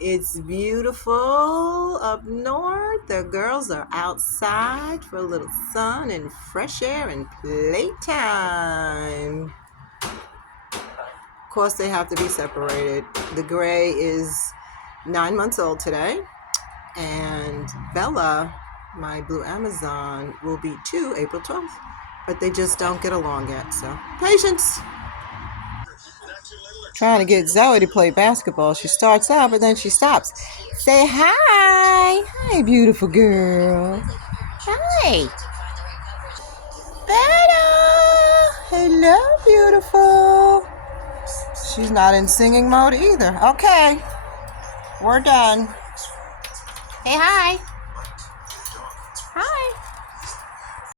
It's beautiful up north. The girls are outside for a little sun and fresh air and playtime. Of course, they have to be separated. The gray is 9 months old today, and Bella, my blue Amazon, will be 2 April 12th. But they just don't get along yet, so patience. Trying to get Zoe to play basketball. She starts out, but then she stops. Say hi. Hi, beautiful girl. Hi. Bella. Hello, beautiful. She's not in singing mode either. Okay. We're done. Say hi.